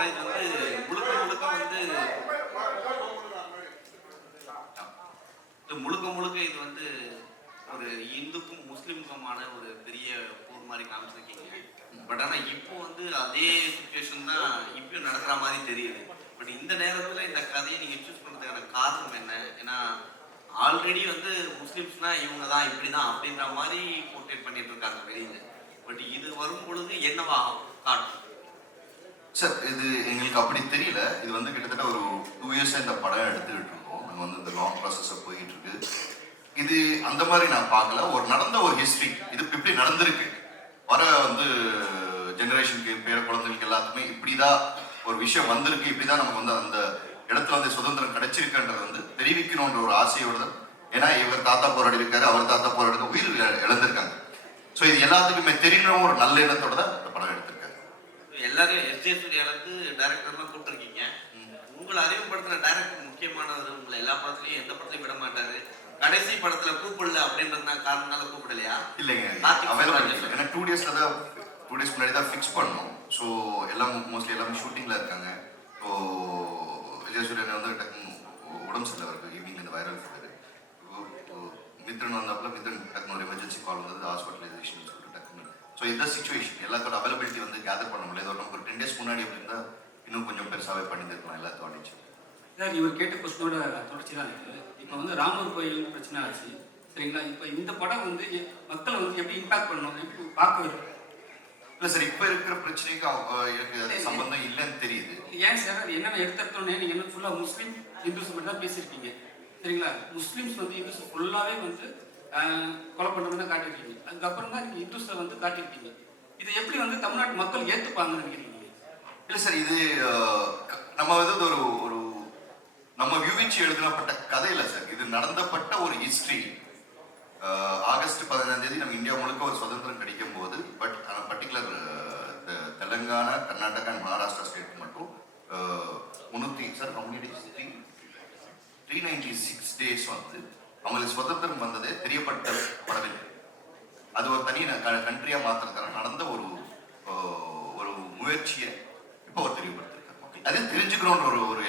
Project இது வந்து முழுக்க முழுக்க வந்து முழுக்க முழுக்க இது வந்து ஒரு இந்துக்கும் முஸ்லீமுக்குமான ஒரு பெரிய போர் மாதிரி காமிச்சிருக்கீங்க. பட் ஆனால் இப்போ வந்து அதே சுச்சுவேஷன் தான் இப்பயும் நடக்கிற மாதிரி தெரியுது. பட் இந்த நேரத்தில் இந்த கதையை நீங்கள் சூஸ் பண்ணுறதுக்கான காரணம் என்ன? ஏன்னா ஆல்ரெடி வந்து முஸ்லீம்ஸ்னா இவங்க தான் இப்படி தான் அப்படின்ற மாதிரி போர்ட்ரேட் பண்ணிட்டு இருக்காங்க வெளியில். பட் இது வரும் பொழுது என்னவாகும்? காட்டும். சார் இது எங்களுக்கு அப்படி தெரியல. இது வந்து கிட்டத்தட்ட ஒரு டூ இயர்ஸாக இந்த படம் எடுத்துக்கிட்டு இருக்கோம். நாங்கள் வந்து இந்த லாங் ப்ராசஸாக போயிட்டு இருக்கு. இது அந்த மாதிரி நான் பார்க்கல. ஒரு நடந்த ஒரு ஹிஸ்ட்ரி இது இப்படி நடந்திருக்கு? வர வந்து ஜெனரேஷனுக்கு பேர குழந்தைகளுக்கு எல்லாத்துக்குமே இப்படிதான் ஒரு விஷயம் வந்திருக்கு. இப்படிதான் நமக்கு வந்து அந்த இடத்துல வந்து சுதந்திரம் கிடைச்சிருக்குன்றது வந்து தெரிவிக்கணுன்ற ஒரு ஆசையோட தான். ஏன்னா இவர் தாத்தா போராடி இருக்காரு அவர் தாத்தா போராடி உயிர் இழந்திருக்காங்க. ஸோ இது எல்லாத்துக்குமே தெரியணும் ஒரு நல்ல எண்ணத்தோட தான் இந்த படம் எடுத்திருக்காரு எல்லாரும் எஸ்ஜே சூர்யாவுக்கு டைரக்டர்லாம் கூப்பிட்டுருக்கீங்க. உங்களை அறிமுகப்படுத்துற டைரக்டர் முக்கியமானவர் உங்களை எல்லா படத்துலயும் எந்த படத்துலயும் விட மாட்டாரு. கடைசி படத்துல கூப்பிடல அப்படின்றதுனா காரணனால கூப்பிடலையா? இல்லைங்க. ஏன்னா டூ டேஸில் தான் டூ டேஸ் முன்னாடி தான் ஃபிக்ஸ் பண்ணோம். ஸோ எல்லாம் மோஸ்ட்லி எல்லாமே ஷூட்டிங்கில் இருக்காங்க. ஸோ விஜய் சூரியன் வந்து உடம்பு சரியில்லை இருக்கு ஈவினிங் இந்த வைரல் ஃபீவர் மித்ரன் வந்தாப்புல இந்த சுச்சுவேஷன் எல்லாத்தோட அவைலபிலிட்டி வந்து கேதர் பண்ண முடியாது ஒரு நமக்கு டென் டேஸ் முன்னாடி அப்படின்னா இன்னும் கொஞ்சம் பெருசாகவே பண்ணியிருக்கலாம் எல்லாத்தையும் ஆடிச்சு சார் இவர் கேட்ட கொஸ்டினோட தொடர்ச்சி தான் இது இப்போ வந்து ராமர் கோயில் பிரச்சனை ஆச்சு. சரிங்களா? இப்போ இந்த படம் வந்து மக்களை வந்து எப்படி இம்பாக்ட் பண்ணணும்? எப்படி பார்க்க? இல்லை சார் இப்போ இருக்கிற பிரச்சனைக்கு எனக்கு சம்பந்தம் இல்லைன்னு தெரியுது. ஏன் சார் என்னென்ன எடுத்துட்டோன்னே நீங்கள் என்ன ஃபுல்லாக முஸ்லீம் இந்துஸ் மட்டும் தான் பேசியிருக்கீங்க. சரிங்களா? முஸ்லீம்ஸ் வந்து இந்துஸ் ஃபுல்லாகவே வந்து கொலை பண்ணுறதுன்னு காட்டியிருக்கீங்க. அதுக்கப்புறம் தான் நீங்கள் இந்துஸை வந்து காட்டியிருக்கீங்க. இது எப்படி வந்து தமிழ்நாட்டு மக்கள் ஏற்றுப்பாங்கன்னு நினைக்கிறீங்க? இல்லை சார் இது நம்ம வந்து ஒரு ஒரு நம்ம வியூவிச்சு எழுதப்பட்ட கதை இல்லை சார். இது நடந்தப்பட்ட ஒரு ஹிஸ்ட்ரி ஆகஸ்ட் பதினஞ்சாம் தேதி நம்ம இந்தியா முழுக்க ஒரு சுதந்திரம் கிடைக்கும் போது பட் ஆனால் particular Telangana Karnataka and Maharashtra state மட்டும் முந்நூற்றி sir three three ninety six days வந்து அவங்களுக்கு சுதந்திரம் வந்ததே தெரியப்படப்படவில்லை அது ஒரு தனி கண்ட்ரியாக மாற்றுறதுக்கான நடந்த ஒரு ஒரு முயற்சியை இப்போ அவர் தெரியப்படுத்திருக்காரு மக்கள். அது ஒரு ஒரு